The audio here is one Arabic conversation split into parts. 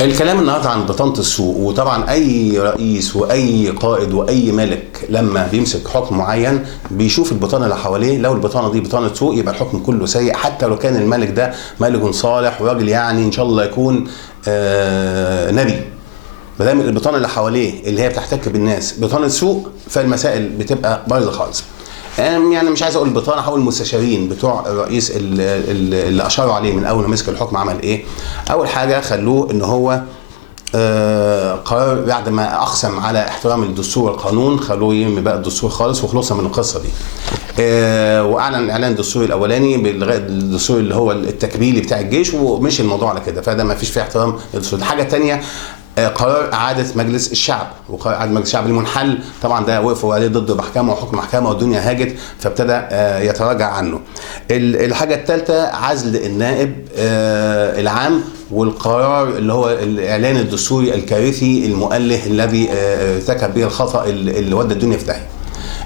الكلام النهارده عن بطانة السوق، وطبعا اي رئيس واي قائد واي ملك لما بيمسك حكم معين بيشوف البطانه اللي حواليه، لو البطانه دي بطانه سوق يبقى الحكم كله سيء، حتى لو كان الملك ده ملك صالح وراجل يعني ان شاء الله يكون نبي. ما دام البطانه اللي حواليه اللي هي بتحتك بالناس بطانه سوق، فالمسائل بتبقى بايظه خالص. يعني مش عايز اقول البطانه، هقول المستشارين بتوع الرئيس اللي اشاروا عليه من اول ما مسك الحكم عمل ايه. اول حاجه خلوه ان هو قرار بعد ما اقسم على احترام الدستور والقانون، خلوه يرمي بقى الدستور خالص وخلصنا من القصه دي. واعلن اعلان الدستوري الاولاني بالغاء الدستور اللي هو التكميلي بتاع الجيش، ومشي الموضوع على كده، فده ما فيش فيه احترام للدستور. الحاجه الثانيه قرار اعاده مجلس الشعب، وقرار اعاده مجلس الشعب المنحل طبعا ده وقفوا عليه ضد محكمه وحكم محكمه والدنيا هاجت، فابتدى يتراجع عنه. الحاجه الثالثه عزل النائب العام، والقرار اللي هو الاعلان الدستوري الكارثي المؤله الذي ارتكب به الخطا اللي ودى الدنيا في داهيه.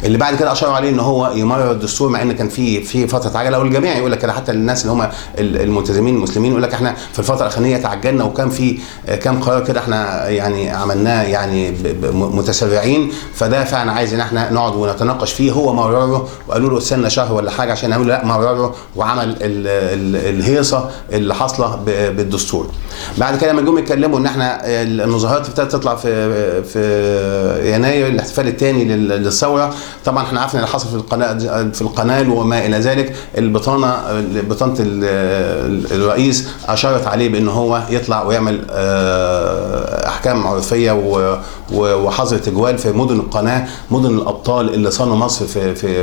اللي بعد كده اشاروا عليه ان هو يمرر الدستور، مع ان كان في فتره عجله، والجميع يقول لك كده، حتى الناس اللي هم الملتزمين المسلمين يقول لك احنا في الفتره الاخرانيه تعجلنا، وكان في كام قرار كده احنا يعني عملناه يعني متسرعين، فده فعلا عايز ان احنا نقعد ونتناقش فيه. هو مرره وقالوا له استنى شهر ولا حاجه عشان نعمله، لا مرره وعمل الهيصه اللي حاصله بالدستور. بعد كده لما جم يتكلموا ان احنا المظاهرات ابتدت تطلع في يناير الاحتفال الثاني للثوره، طبعا احنا عارفين اللي حصل في القناه وما الى ذلك. بطانه الرئيس اشارت عليه بان هو يطلع ويعمل احكام عرفيه وحظر تجوال في مدن القناه، مدن الابطال اللي صانوا مصر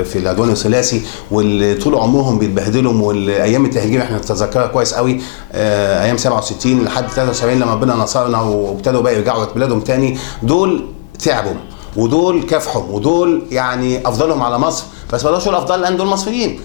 في العدوان الثلاثي، واللي طول عمرهم بيتبهدلوا، والايام التهجير احنا نتذكرها كويس قوي، ايام 67 لحد 73 لما ربنا نصرنا وابتدوا بقى يرجعوا بلادهم تاني. دول تعبوا ودول كافحوا ودول يعني افضلهم على مصر، بس ما اقدرش اقول افضل لان دول مصريين.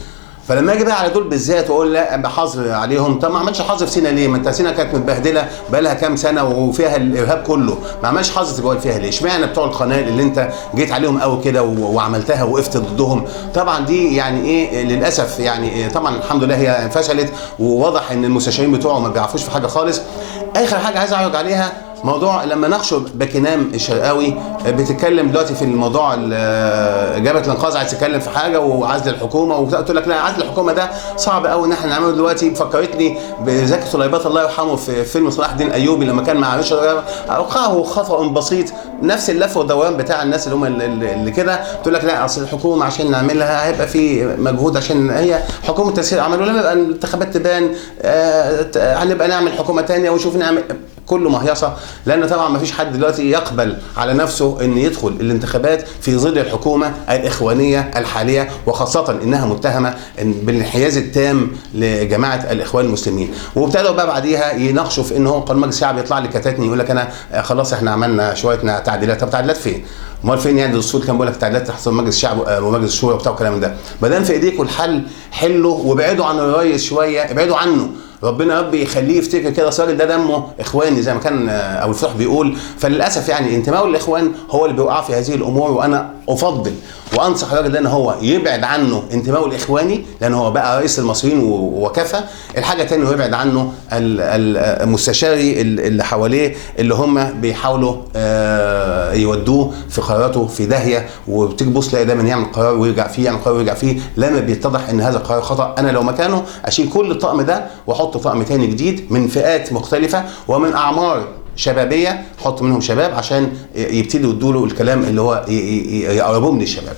فلما اجي بقى على دول بالذات واقول لا بحظر عليهم، طب ما عملش حظر في سينا ليه؟ ما انت سينا كانت متبهدله بقى لها كام سنه وفيها الارهاب كله، ما عملش حظر تجوال فيها ليه؟ اشمعنى بتوع القناه اللي انت جيت عليهم قوي كده وعملتها وقفت ضدهم؟ طبعا دي يعني ايه للاسف، يعني طبعا الحمد لله هي فشلت، وواضح ان المستشارين بتوعه ما بيعرفوش في حاجه خالص. اخر حاجه عايز اعرج عليها موضوع لما ناقشوا باكينام الشرقاوي، بتتكلم دلوقتي في الموضوع جبهه الانقاذ عايز تتكلم في حاجه وعزل الحكومه، وقلت لك لا، عزل الحكومه ده صعب قوي ان احنا نعمله دلوقتي. فكرتني بزكي طليبات الله يرحمه في فيلم صلاح الدين الايوبي لما كان مع رشا، اوقعه خطا بسيط، نفس اللف والدوران بتاع الناس اللي هم اللي كده، تقول لك لا اصل الحكومه عشان نعملها هيبقى في مجهود، عشان هي حكومه تسهيل عمل، ولما يبقى الانتخابات تبان هنبقى نعمل حكومه ثانيه ونشوف نعمل، كله مهيصه. لان طبعا ما فيش حد دلوقتي يقبل على نفسه ان يدخل الانتخابات في ظل الحكومه الاخوانيه الحاليه، وخاصه انها متهمه بالانحياز التام لجماعه الاخوان المسلمين. وابتدوا بقى بعديها يناقشوا في ان هو قانون مجلس الشعب يطلع لي كتاتني يقول لك انا خلاص احنا عملنا شويه تعديلات. طب تعديلات فين؟ امال فين يعني الدستور كان بيقول لك تعديلات تحصل مجلس الشعب ومجلس الشورى وبتاع الكلام ده؟ ما دام في ايديكم الحل حلوا، وابعدوا عن الرئيس شويه، ابعدوا عنه، ربنا ربي يخليه يفتكر كده الراجل ده دمه اخواني زي ما كان ابو الفتوح بيقول. فللاسف يعني انتمائه للاخوان هو اللي بيوقع في هذه الامور، وانا افضل وانصح الراجل ده ان هو يبعد عنه انتمائه الاخواني، لان هو بقى رئيس المصريين وكفى. الحاجه الثانيه هو يبعد عنه المستشاري اللي حواليه اللي هم بيحاولوا يودوه في قراراته في داهيه، وبتيجي تبص تلاقي دايما يعمل قرار ويرجع فيه، يعمل قرار ويرجع فيه، لما بيتضح ان هذا القرار خطا. انا لو مكانه اشيل كل الطقم ده واحط طقم تاني جديد من فئات مختلفه ومن اعمار شبابيه، حط منهم شباب عشان يبتدوا يدوا له الكلام اللي هو يقربوه من الشباب.